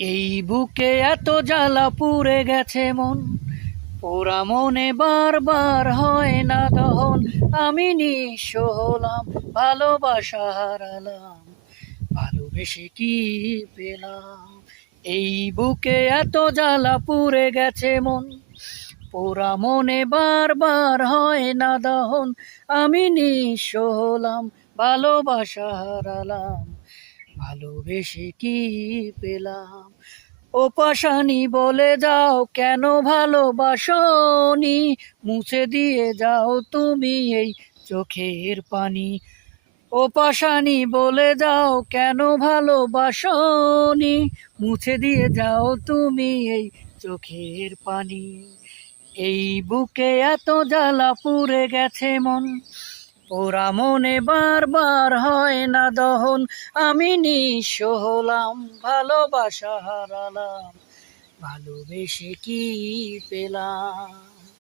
এই বুকে এত জ্বালা পুড়ে গেছে মন, পোড়া মনে বারবার হয় না দহন। আমি নিঃস্ব হলাম, ভালোবাসা হারালাম, ভালোবেসে কি পেলাম? এই বুকে এত জ্বালা পুড়ে গেছে মন, পোড়া মনে বারবার হয় না দহন। আমি নিঃস্ব হলাম, ভালোবাসা হারালাম, ভালোবেসে কি পেলাম? ও পাশানি বলে যাও কেন ভালোবাসনি, মুছে দিয়ে যাও তুমি এই চোখের পানি। ও পাশানি বলে যাও কেন ভালোবাসনি, মুছে দিয়ে যাও তুমি এই চোখের পানি। এই বুকে এত জ্বালা পুড়ে গেছে মন, পোড়া মনে বারবার হয় না দহন। আমি নিঃস্ব হলাম, ভালোবাসা হারালাম, ভালোবেসে কি পেলাম?